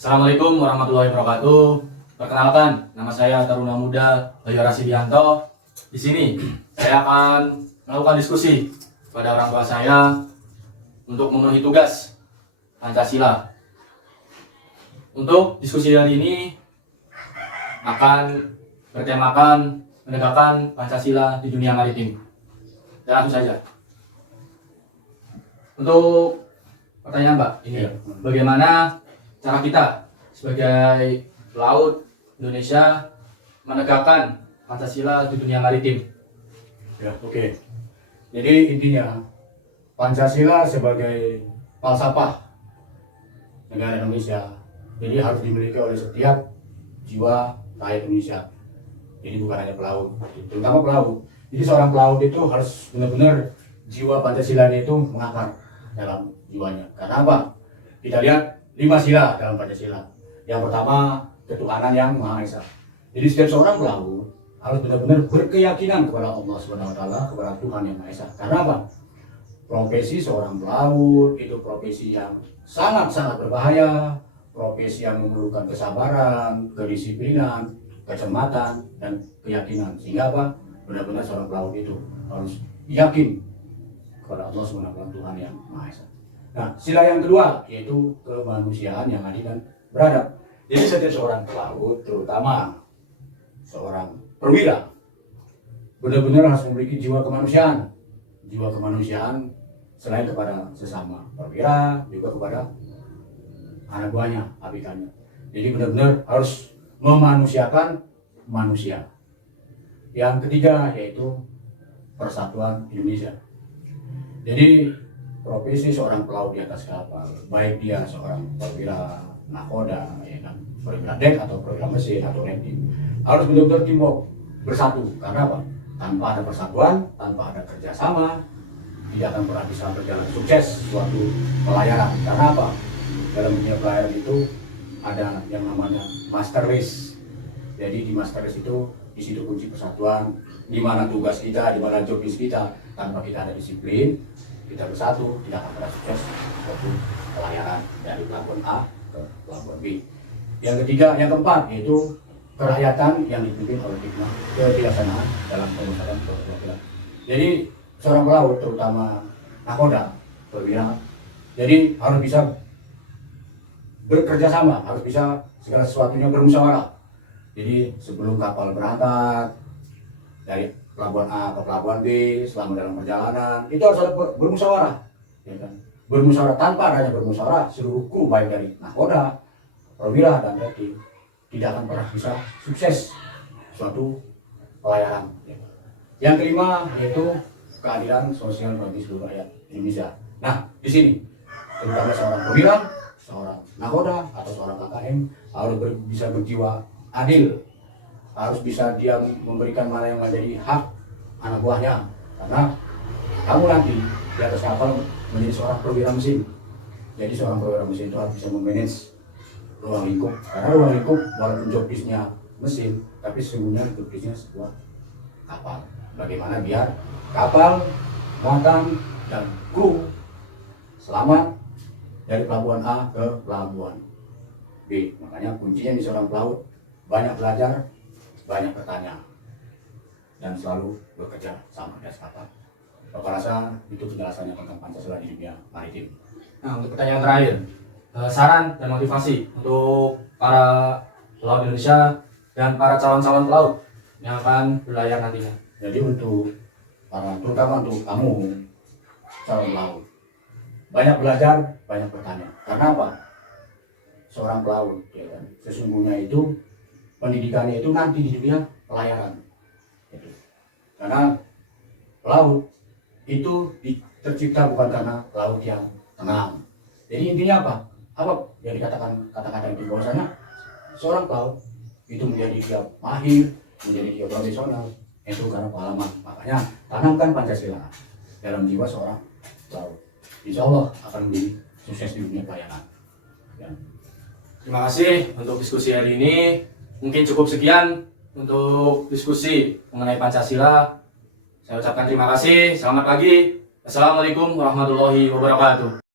Assalamualaikum warahmatullahi wabarakatuh. Perkenalkan, nama saya Taruna Muda Bayu Rasidianto. Di sini saya akan melakukan diskusi pada orang tua saya untuk memenuhi tugas Pancasila. Untuk diskusi hari ini akan bertemakan menegakkan Pancasila di dunia maritim. Dan langsung saja. Untuk pertanyaan Mbak, ini bagaimana cara kita sebagai pelaut Indonesia menegakkan Pancasila di dunia maritim? Ya, oke. Jadi intinya Pancasila sebagai falsafah negara Indonesia, jadi harus dimiliki oleh setiap jiwa rakyat Indonesia. Jadi bukan hanya pelaut, terutama pelaut. Jadi seorang pelaut itu harus benar-benar jiwa Pancasila itu mengakar dalam jiwanya. Karena apa? Kita lihat 5 sila dalam Pancasila. Yang pertama, ketuhanan yang Maha Esa. Jadi setiap seorang pelaut harus benar-benar berkeyakinan kepada Allah SWT, kepada Tuhan yang Maha Esa. Karena apa? Profesi seorang pelaut itu profesi yang sangat-sangat berbahaya, profesi yang memerlukan kesabaran, kedisiplinan, kecermatan, dan keyakinan. Sehingga apa? Benar-benar seorang pelaut itu harus yakin kepada Allah SWT, Tuhan yang Maha Esa. Nah, sila yang kedua yaitu kemanusiaan yang adil dan beradab. Jadi setiap seorang pelaut, terutama seorang perwira, benar-benar harus memiliki jiwa kemanusiaan. Jiwa kemanusiaan selain kepada sesama perwira, juga kepada anak buahnya, abk-nya. Jadi benar-benar harus memanusiakan manusia. Yang ketiga yaitu persatuan Indonesia. Jadi profesi seorang pelaut di atas kapal, baik dia seorang perwira nakoda, ya kan, perwira dek atau perwira mesin atau renting, harus benar-benar teamwork, bersatu. Karena apa? Tanpa ada persatuan, tanpa ada kerjasama, tidak akan pernah bisa berjalan sukses suatu pelayaran. Karena apa? Dalam dunia pelayaran itu ada yang namanya master race. Jadi di master race itu di situ kunci persatuan, di mana tugas kita, di mana job kita. Tanpa kita ada disiplin, kita bersatu, tidak akan pernah sukses suatu pelayaran dari pelabuhan A ke pelabuhan B. Yang ketiga, yang keempat yaitu kerakyatan yang dipimpin oleh hikmah kebijaksanaan dalam pengurusan perwakilan. Jadi seorang pelaut, terutama nakoda, perwira, jadi harus bisa bekerja sama, harus bisa segala sesuatunya bermusyawarah. Jadi sebelum kapal berangkat dari pelabuhan A ke pelabuhan B, selama dalam perjalanan itu harus ada bermusyawarah, ya kan? Bermusyawarah. Tanpa adanya bermusyawarah, seluruh kru baik dari nakoda, perwira dan renting tidak akan pernah bisa sukses suatu pelayaran. Ya. Yang kelima yaitu keadilan sosial bagi seluruh rakyat Indonesia. Nah, di sini terutama seorang perwira, seorang nakoda atau seorang KKM harus bisa berjiwa adil, harus bisa dia memberikan mana yang menjadi hak anak buahnya. Karena kamu nanti di atas kapal menjadi seorang perwira mesin. Jadi seorang perwira mesin itu harus bisa memanage ruang lingkup. Karena ruang lingkup walaupun job desk-nya mesin, tapi sesungguhnya job desk-nya sebuah kapal. Bagaimana biar kapal, muatan, dan kru selamat dari pelabuhan A ke pelabuhan B. Makanya kuncinya di seorang pelaut banyak belajar, banyak bertanya, dan selalu bekerja sama di atas kapal. Bapak rasa itu penjelasannya tentang Pancasila di dunia maritim. Nah, untuk pertanyaan terakhir, saran dan motivasi untuk para pelaut Indonesia dan para calon-calon pelaut yang akan berlayar nantinya. Jadi untuk para, terutama untuk kamu calon pelaut, banyak belajar, banyak bertanya. Karena apa? Seorang pelaut, ya kan, sesungguhnya itu pendidikannya itu nanti di dunia pelayaran. Gitu. Karena pelaut itu tercipta bukan karena laut yang tenang. Jadi intinya apa? Apa yang dikatakan kata-kata itu bahwasanya seorang pelaut itu menjadi dia mahir, menjadi dia profesional itu karena pengalaman. Makanya tanamkan Pancasila dalam jiwa seorang pelaut. Insya Allah akan menjadi sukses di dunia pelayaran. Ya. Terima kasih untuk diskusi hari ini. Mungkin cukup sekian untuk diskusi mengenai Pancasila. Saya ucapkan terima kasih. Selamat pagi. Assalamualaikum warahmatullahi wabarakatuh.